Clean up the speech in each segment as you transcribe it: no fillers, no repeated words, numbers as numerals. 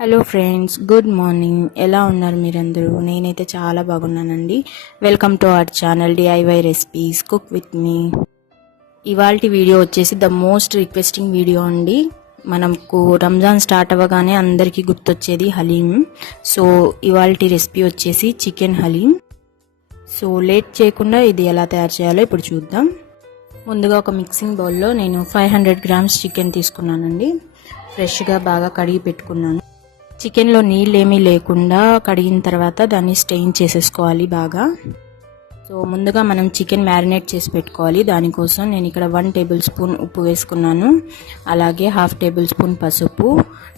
Hello friends, good morning. ఎలా ఉన్నారు మీరందరూ? నేనైతే చాలా బాగున్నానండి. Welcome to our channel DIY recipes cook with me. ఇవాల్టి వీడియో వచ్చేసి ద మోస్ట్ రిక్వెస్టింగ్ వీడియో అండి. మనకు రంజాన్ స్టార్ట్ అవ్వగానే అందరికీ గుర్తొచ్చేది హలీం. సో ఇవాల్టి రెసిపీ వచ్చేసి చికెన్ హలీం. సో లేట్ చేయకుండా ఇది ఎలా తయారు చేయాలో ఇప్పుడు చూద్దాం. ముందుగా ఒక మిక్సింగ్ బౌల్లో నేను 500 గ్రామ్స్ చికెన్ తీసుకున్నానండి. ఫ్రెష్గా బాగా కడిగి పెట్టుకున్నాను. చికెన్లో నీళ్ళు ఏమీ లేకుండా కడిగిన తర్వాత దాన్ని స్టెయిన్ చేసేసుకోవాలి బాగా. సో ముందుగా మనం చికెన్ మ్యారినేట్ చేసి పెట్టుకోవాలి. దానికోసం నేను ఇక్కడ 1 టేబుల్ స్పూన్ ఉప్పు వేసుకున్నాను. అలాగే 1/2 టేబుల్ స్పూన్ పసుపు,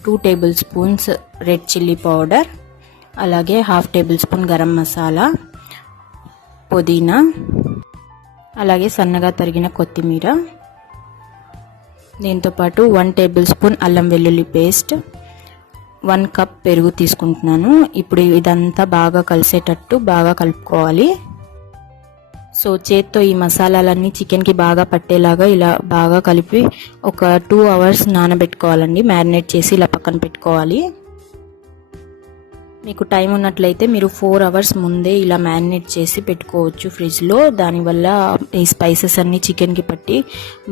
2 table spoons red chilli powder, అలాగే 1/2 టేబుల్ స్పూన్ గరం మసాలా, పుదీనా, అలాగే సన్నగా తరిగిన కొత్తిమీర, దీంతోపాటు 1 టేబుల్ స్పూన్ అల్లం వెల్లుల్లి పేస్ట్, 1 కప్ పెరుగు తీసుకుంటున్నాను. ఇప్పుడు ఇదంతా బాగా కలిసేటట్టు బాగా కలుపుకోవాలి. సో చేత్తో ఈ మసాలాలన్నీ చికెన్కి బాగా పట్టేలాగా ఇలా బాగా కలిపి ఒక 2 అవర్స్ నానబెట్టుకోవాలండి. మ్యారినేట్ చేసి ఇలా పక్కన పెట్టుకోవాలి. మీకు టైం ఉన్నట్లయితే మీరు 4 అవర్స్ ముందే ఇలా మ్యారినేట్ చేసి పెట్టుకోవచ్చు ఫ్రిడ్జ్లో. దానివల్ల ఈ స్పైసెస్ అన్నీ చికెన్కి పట్టి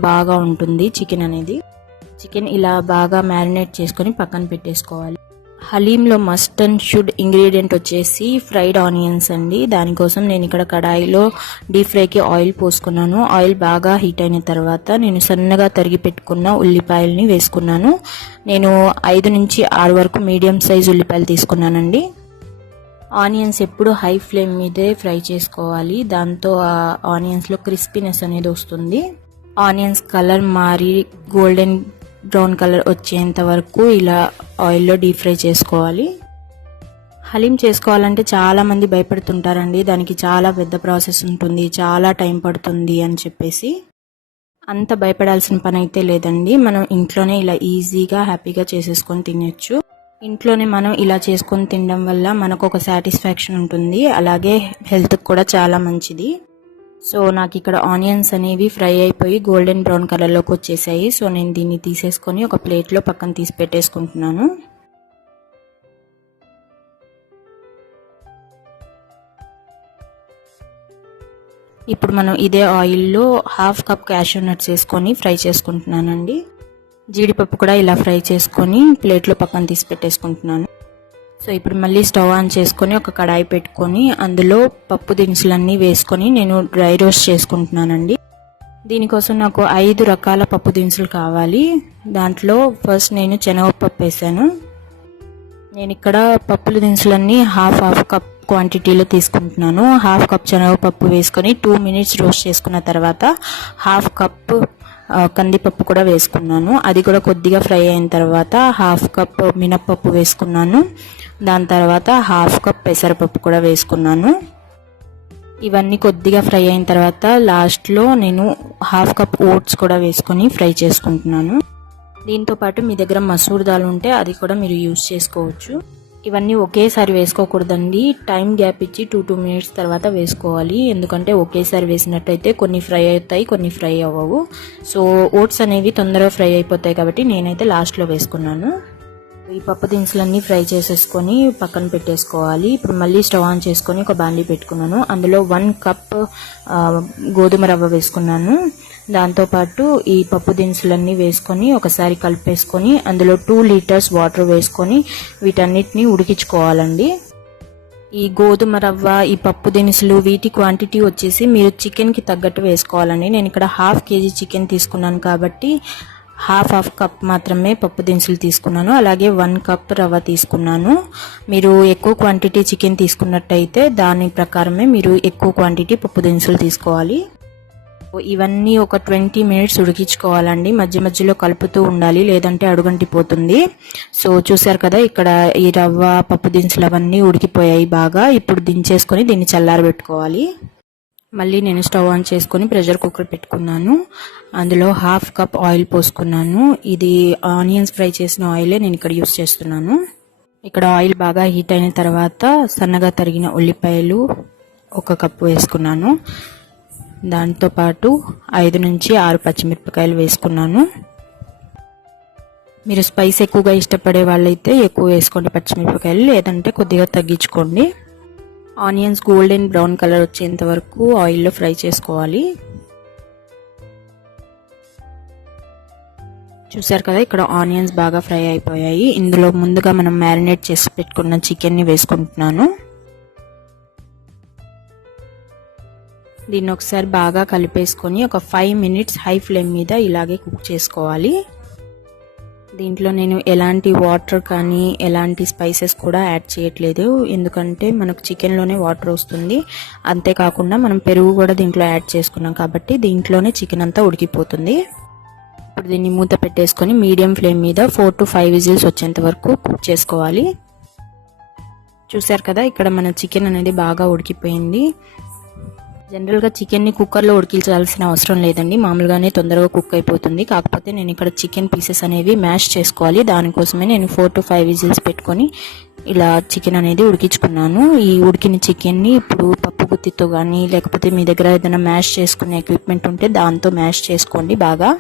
బాగా ఉంటుంది చికెన్ అనేది. చికెన్ ఇలా బాగా మ్యారినేట్ చేసుకొని పక్కన పెట్టేసుకోవాలి. హలీంలో మస్ట్ అండ్ షుడ్ ఇంగ్రీడియంట్ వచ్చేసి ఫ్రైడ్ ఆనియన్స్ అండి. దానికోసం నేను ఇక్కడ కడాయిలో డీప్ ఫ్రైకి ఆయిల్ పోసుకున్నాను. ఆయిల్ బాగా హీట్ అయిన తర్వాత నేను సన్నగా తరిగి పెట్టుకున్న ఉల్లిపాయల్ని వేసుకున్నాను. నేను 5 నుంచి 6 వరకు మీడియం సైజ్ ఉల్లిపాయలు తీసుకున్నానండి. ఆనియన్స్ ఎప్పుడు హై ఫ్లేమ్ మీదే ఫ్రై చేసుకోవాలి. దాంతో ఆ ఆనియన్స్లో క్రిస్పీనెస్ అనేది వస్తుంది. ఆనియన్స్ కలర్ మారి గోల్డెన్ బ్రౌన్ కలర్ వచ్చేంత వరకు ఇలా ఆయిల్లో డీప్ ఫ్రై చేసుకోవాలి. హలీం చేసుకోవాలంటే చాలా మంది భయపడుతుంటారండి. దానికి చాలా పెద్ద ప్రాసెస్ ఉంటుంది, చాలా టైం పడుతుంది అని చెప్పేసి. అంత భయపడాల్సిన పని అయితే లేదండి. మనం ఇంట్లోనే ఇలా ఈజీగా హ్యాపీగా చేసేసుకొని తినచ్చు. ఇంట్లోనే మనం ఇలా చేసుకొని తినడం వల్ల మనకు ఒక సాటిస్ఫాక్షన్ ఉంటుంది. అలాగే హెల్త్కి కూడా చాలా మంచిది. సో నాకు ఇక్కడ ఆనియన్స్ అనేవి ఫ్రై అయిపోయి గోల్డెన్ బ్రౌన్ కలర్లోకి వచ్చేసాయి. సో నేను దీన్ని తీసేసుకొని ఒక ప్లేట్లో పక్కన తీసి పెట్టేసుకుంటున్నాను. ఇప్పుడు మనం ఇదే ఆయిల్లో 1/2 కప్ క్యాష్యూ నట్స్ వేసుకొని ఫ్రై చేసుకుంటున్నానండి. జీడిపప్పు కూడా ఇలా ఫ్రై చేసుకొని ప్లేట్లో పక్కన తీసి పెట్టేసుకుంటున్నాను. సో ఇప్పుడు మళ్ళీ స్టవ్ ఆన్ చేసుకొని ఒక కడాయి పెట్టుకొని అందులో పప్పు దినుసులన్నీ వేసుకొని నేను డ్రై రోస్ట్ చేసుకుంటున్నానండి. దీనికోసం నాకు 5 రకాల పప్పు దినుసులు కావాలి. దాంట్లో ఫస్ట్ నేను శనగపప్పు వేసాను. నేను ఇక్కడ పప్పుల దినుసులన్నీ హాఫ్ కప్ క్వాంటిటీలో తీసుకుంటున్నాను. 1/2 కప్ శనగపప్పు వేసుకొని 2 మినిట్స్ రోస్ట్ చేసుకున్న తర్వాత 1/2 కప్ కందిపప్పు కూడా వేసుకున్నాను. అది కూడా కొద్దిగా ఫ్రై అయిన తర్వాత 1/2 కప్ మినప్పప్పు వేసుకున్నాను. దాని తర్వాత 1/2 కప్ పెసరపప్పు కూడా వేసుకున్నాను. ఇవన్నీ కొద్దిగా ఫ్రై అయిన తర్వాత లాస్ట్లో నేను 1/2 కప్ ఓట్స్ కూడా వేసుకొని ఫ్రై చేసుకుంటున్నాను. దీంతోపాటు మీ దగ్గర మసూర్ దాల్ ఉంటే అది కూడా మీరు యూజ్ చేసుకోవచ్చు. ఇవన్నీ ఒకేసారి వేసుకోకూడదండి. టైం గ్యాప్ ఇచ్చి 2 మినిట్స్ తర్వాత వేసుకోవాలి. ఎందుకంటే ఒకేసారి వేసినట్టయితే కొన్ని ఫ్రై అవుతాయి, కొన్ని ఫ్రై అవ్వవు. సో ఓట్స్ అనేవి తొందరగా ఫ్రై అయిపోతాయి కాబట్టి నేనైతే లాస్ట్లో వేసుకున్నాను. ఈ పప్పు దినుసులన్నీ ఫ్రై చేసేసుకొని పక్కన పెట్టేసుకోవాలి. ఇప్పుడు మళ్ళీ స్టవ్ ఆన్ చేసుకొని ఒక బాండీ పెట్టుకున్నాను. అందులో 1 కప్ గోధుమ రవ్వ వేసుకున్నాను. దాంతోపాటు ఈ పప్పు దినుసులన్నీ వేసుకొని ఒకసారి కలిపేసుకొని అందులో 2 లీటర్స్ వాటర్ వేసుకొని వీటన్నిటిని ఉడికించుకోవాలండి. ఈ గోధుమ రవ్వ, ఈ పప్పు దినుసులు వీటి క్వాంటిటీ వచ్చేసి మీరు చికెన్కి తగ్గట్టు వేసుకోవాలండి. నేను ఇక్కడ 1/2 kg చికెన్ తీసుకున్నాను కాబట్టి 1/2 కప్ మాత్రమే పప్పు దినుసులు తీసుకున్నాను. అలాగే 1 కప్ రవ్వ తీసుకున్నాను. మీరు ఎక్కువ క్వాంటిటీ చికెన్ తీసుకున్నట్టయితే దాని ప్రకారమే మీరు ఎక్కువ క్వాంటిటీ పప్పు దినుసులు తీసుకోవాలి. ఇవన్నీ ఒక 20 మినిట్స్ ఉడికించుకోవాలండి. మధ్య మధ్యలో కలుపుతూ ఉండాలి, లేదంటే అడుగంటిపోతుంది. సో చూసారు కదా, ఇక్కడ ఈ రవ్వ పప్పు దినుసులు అవన్నీ ఉడికిపోయాయి బాగా. ఇప్పుడు దించేసుకొని దీన్ని చల్లారబెట్టుకోవాలి. మళ్ళీ నేను స్టవ్ ఆన్ చేసుకొని ప్రెషర్ కుక్కర్ పెట్టుకున్నాను. అందులో 1/2 కప్ ఆయిల్ పోసుకున్నాను. ఇది ఆనియన్స్ ఫ్రై చేసిన ఆయిలే నేను ఇక్కడ యూస్ చేస్తున్నాను. ఇక్కడ ఆయిల్ బాగా హీట్ అయిన తర్వాత సన్నగా తరిగిన ఉల్లిపాయలు 1 కప్పు వేసుకున్నాను. దాంతోపాటు 5 నుంచి 6 పచ్చిమిరపకాయలు వేసుకున్నాను. మీరు స్పైస్ ఎక్కువగా ఇష్టపడే వాళ్ళైతే ఎక్కువ వేసుకోండి పచ్చిమిరపకాయలు, లేదంటే కొద్దిగా తగ్గించుకోండి. ఆనియన్స్ గోల్డెన్ బ్రౌన్ కలర్ వచ్చేంత వరకు ఆయిల్లో ఫ్రై చేసుకోవాలి. చూసారు కదా, ఇక్కడ ఆనియన్స్ బాగా ఫ్రై అయిపోయాయి. ఇందులో ముందుగా మనం మ్యారినేట్ చేసి పెట్టుకున్న చికెన్ని వేసుకుంటున్నాను. దీన్ని ఒకసారి బాగా కలిపేసుకొని ఒక 5 మినిట్స్ హై ఫ్లేమ్ మీద ఇలాగే కుక్ చేసుకోవాలి. దీంట్లో నేను ఎలాంటి వాటర్ కానీ ఎలాంటి స్పైసెస్ కూడా యాడ్ చేయట్లేదు, ఎందుకంటే మనకు చికెన్లోనే వాటర్ వస్తుంది. అంతేకాకుండా మనం పెరుగు కూడా దీంట్లో యాడ్ చేసుకున్నాం కాబట్టి దీంట్లోనే చికెన్ అంతా ఉడికిపోతుంది. ఇప్పుడు దీన్ని మూత పెట్టేసుకొని మీడియం ఫ్లేమ్ మీద 4 to 5 విజిల్స్ వచ్చేంత వరకు కుక్ చేసుకోవాలి. చూసారు కదా, ఇక్కడ మన చికెన్ అనేది బాగా ఉడికిపోయింది. జనరల్గా చికెన్ని కుక్కర్లో ఉడికించాల్సిన అవసరం లేదండి, మామూలుగానే తొందరగా కుక్ అయిపోతుంది. కాకపోతే నేను ఇక్కడ చికెన్ పీసెస్ అనేవి మ్యాష్ చేసుకోవాలి, దానికోసమే నేను 4 to 5 విజిల్స్ పెట్టుకొని ఇలా చికెన్ అనేది ఉడికించుకున్నాను. ఈ ఉడికిన చికెన్ని ఇప్పుడు పప్పు గుత్తితో కానీ లేకపోతే మీ దగ్గర ఏదైనా మ్యాష్ చేసుకునే ఎక్విప్మెంట్ ఉంటే దాంతో మ్యాష్ చేసుకోండి బాగా.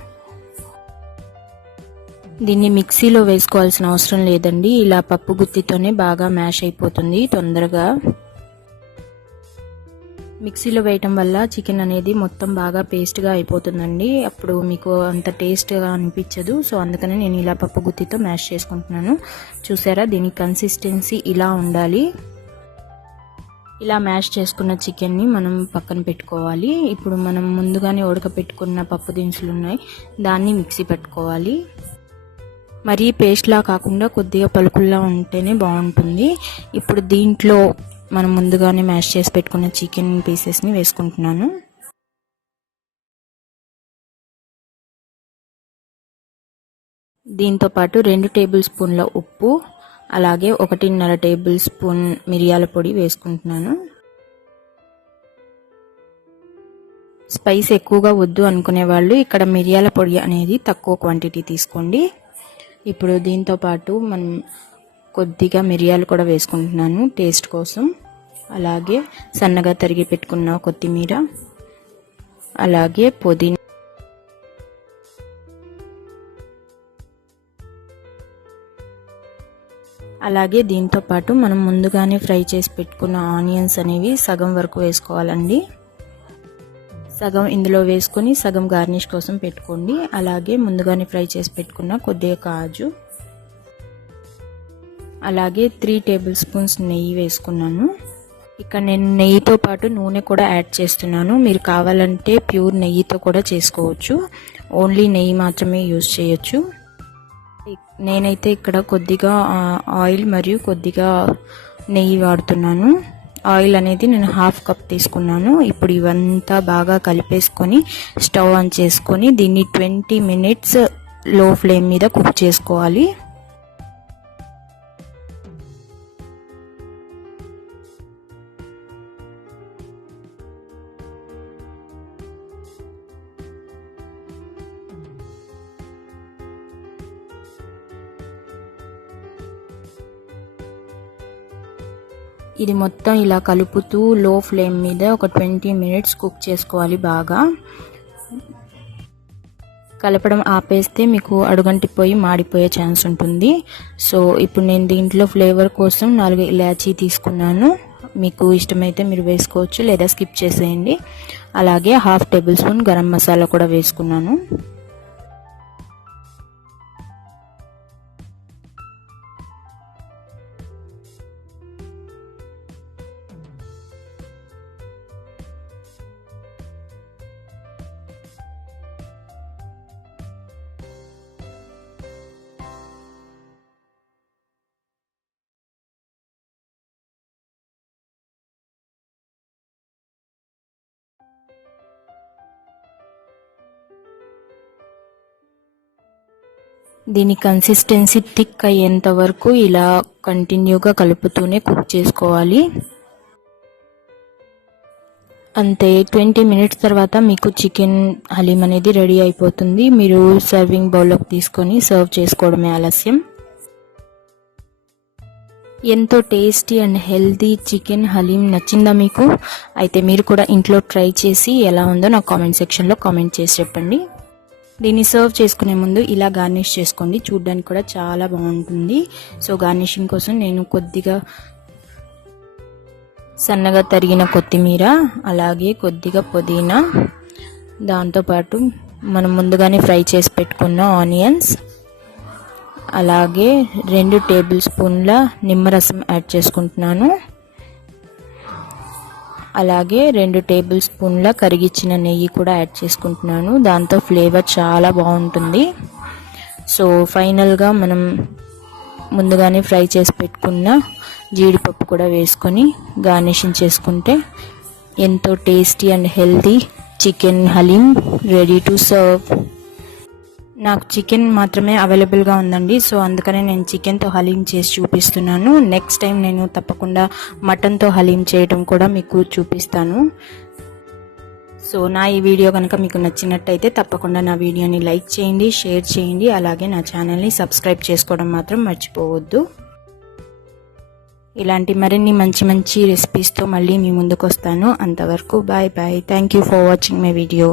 దీన్ని మిక్సీలో వేసుకోవాల్సిన అవసరం లేదండి, ఇలా పప్పు గుత్తితోనే బాగా మ్యాష్ అయిపోతుంది తొందరగా. మిక్సీలో వేయటం వల్ల చికెన్ అనేది మొత్తం బాగా పేస్ట్గా అయిపోతుందండి, అప్పుడు మీకు అంత టేస్ట్గా అనిపించదు. సో అందుకని నేను ఇలా పప్పు గుత్తితో మ్యాష్ చేసుకుంటున్నాను. చూసారా, దీని కన్సిస్టెన్సీ ఇలా ఉండాలి. ఇలా మ్యాష్ చేసుకున్న చికెన్ని మనం పక్కన పెట్టుకోవాలి. ఇప్పుడు మనం ముందుగానే ఉడకపెట్టుకున్న పప్పు దినుసులు ఉన్నాయి, దాన్ని మిక్సీ పెట్టుకోవాలి. మరీ పేస్ట్లా కాకుండా కొద్దిగా పలుకుల్లా ఉంటేనే బాగుంటుంది. ఇప్పుడు దీంట్లో మనం ముందుగానే మ్యాష్ చేసి పెట్టుకున్న చికెన్ పీసెస్ని వేసుకుంటున్నాను. దీంతో పాటు 2 టేబుల్ స్పూన్ల ఉప్పు, అలాగే 1.5 టేబుల్ స్పూన్ మిరియాల పొడి వేసుకుంటున్నాను. స్పైస్ ఎక్కువగా వద్దు అనుకునే వాళ్ళు ఇక్కడ మిరియాల పొడి అనేది తక్కువ క్వాంటిటీ తీసుకోండి. ఇప్పుడు దీంతో పాటు మనం కొద్దిగా మిరియాలు కూడా వేసుకుంటున్నాను టేస్ట్ కోసం. అలాగే సన్నగా తరిగి పెట్టుకున్న కొత్తిమీర, అలాగే పుదీనా, అలాగే దీంతో పాటు మనం ముందుగానే ఫ్రై చేసి పెట్టుకున్న ఆనియన్స్ అనేవి సగం వరకు వేసుకోవాలండి. సగం ఇందులో వేసుకొని సగం గార్నిష్ కోసం పెట్టుకోండి. అలాగే ముందుగానే ఫ్రై చేసి పెట్టుకున్న కొద్దిగా కాజు, అలాగే 3 టేబుల్ స్పూన్స్ నెయ్యి వేసుకున్నాను. ఇక్కడ నేను నెయ్యితో పాటు నూనె కూడా యాడ్ చేస్తున్నాను, మీరు కావాలంటే ప్యూర్ నెయ్యితో కూడా చేసుకోవచ్చు, ఓన్లీ నెయ్యి మాత్రమే యూజ్ చేయొచ్చు. నేనైతే ఇక్కడ కొద్దిగా ఆయిల్ మరియు కొద్దిగా నెయ్యి వాడుతున్నాను. ఆయిల్ అనేది నేను 1/2 కప్ తీసుకున్నాను. ఇప్పుడు ఇవంతా బాగా కలిపేసుకొని స్టవ్ ఆన్ చేసుకొని దీన్ని 20 మినిట్స్ లో ఫ్లేమ్ మీద కుక్ చేసుకోవాలి. ఇది మొత్తం ఇలా కలుపుతూ లో ఫ్లేమ్ మీద ఒక 20 మినిట్స్ కుక్ చేసుకోవాలి బాగా. కలపడం ఆపేస్తే మీకు అడుగంటిపోయి మాడిపోయే ఛాన్స్ ఉంటుంది. సో ఇప్పుడు నేను దీంట్లో ఫ్లేవర్ కోసం 4 ఇలాచీ తీసుకున్నాను, మీకు ఇష్టమైతే మీరు వేసుకోవచ్చు లేదా స్కిప్ చేసేయండి. అలాగే 1/2 టేబుల్ స్పూన్ గరం మసాలా కూడా వేసుకున్నాను. దీని కన్సిస్టెన్సీ థిక్ అయ్యేంత వరకు ఇలా కంటిన్యూగా కలుపుతూనే కుక్ చేసుకోవాలి. అంతే, 20 మినిట్స్ తర్వాత మీకు చికెన్ హలీం అనేది రెడీ అయిపోతుంది. మీరు సర్వింగ్ బౌల్లోకి తీసుకొని సర్వ్ చేసుకోవడమే ఆలస్యం. ఎంతో tasty and healthy chicken haleem నచ్చిందా మీకు? అయితే మీరు కూడా ఇంట్లో ట్రై చేసి ఎలా ఉందో నాకు కామెంట్ సెక్షన్లో కామెంట్ చేసి చెప్పండి. దీన్ని సర్వ్ చేసుకునే ముందు ఇలా గార్నిష్ చేసుకోండి, చూడడానికి కూడా చాలా బాగుంటుంది. సో గార్నిషింగ్ కోసం నేను కొద్దిగా సన్నగా తరిగిన కొత్తిమీర, అలాగే కొద్దిగా పుదీనా, దాంతోపాటు మనం ముందుగానే ఫ్రై చేసి పెట్టుకున్న ఆనియన్స్, అలాగే 2 టేబుల్ స్పూన్ల నిమ్మరసం యాడ్ చేసుకుంటున్నాను. అలాగే 2 టేబుల్ స్పూన్ల కరిగిచ్చిన నెయ్యి కూడా యాడ్ చేసుకుంటున్నాను. దాంతో ఫ్లేవర్ చాలా బాగుంటుంది. సో ఫైనల్గా మనం ముందుగానే ఫ్రై చేసి పెట్టుకున్న జీడిపప్పు కూడా వేసుకొని గార్నిషింగ్ చేసుకుంటే ఎంతో tasty and healthy chicken haleem ready to serve. నాకు చికెన్ మాత్రమే అవైలబుల్గా ఉందండి, సో అందుకనే నేను చికెన్తో హలీం చేసి చూపిస్తున్నాను. నెక్స్ట్ టైం నేను తప్పకుండా మటన్తో హలీం చేయడం కూడా మీకు చూపిస్తాను. సో నా ఈ వీడియో కనుక మీకు నచ్చినట్టయితే తప్పకుండా నా వీడియోని లైక్ చేయండి, షేర్ చేయండి, అలాగే నా ఛానల్ని సబ్స్క్రైబ్ చేసుకోవడం మాత్రం మర్చిపోవద్దు. ఇలాంటి మరిన్ని మంచి రెసిపీస్తో మళ్ళీ మీ ముందుకు వస్తాను. అంతవరకు bye bye. Thank you for watching my video.